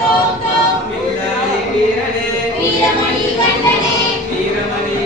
തോക്കും. വീരമണി കണ്ടനെ. വീരമണി.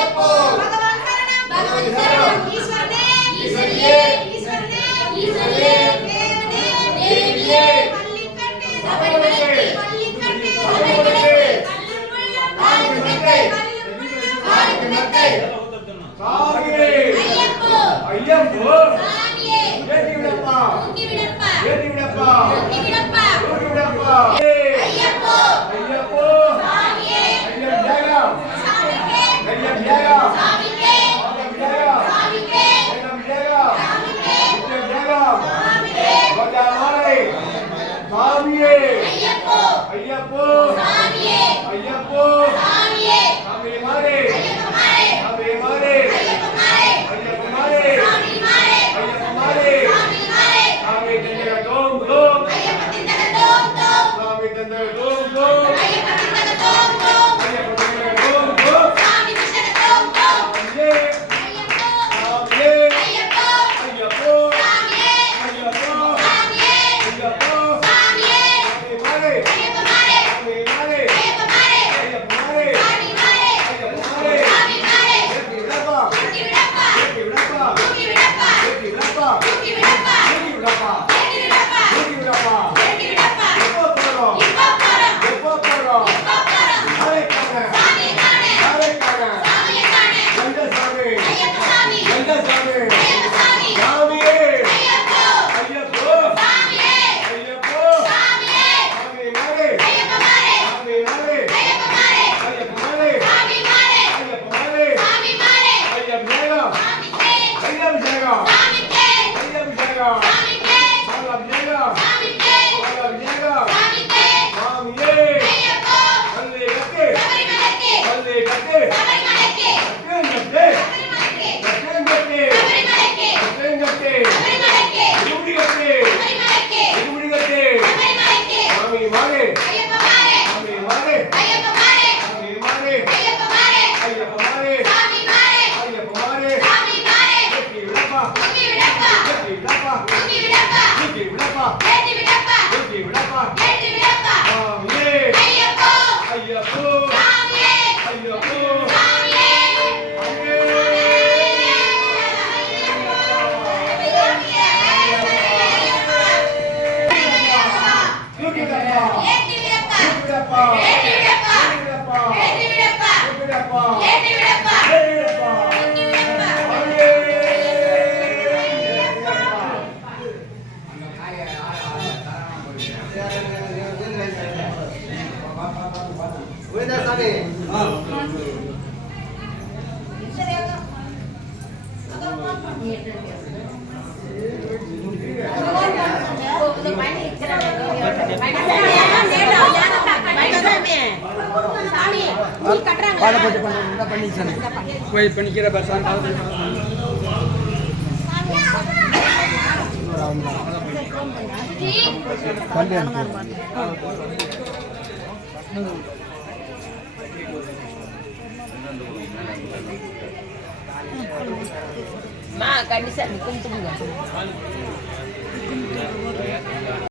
భగవాన్ శరణం భగవాన్ శరణం போய் பண்ணிக்கிற person kanisa ni set ni kumpul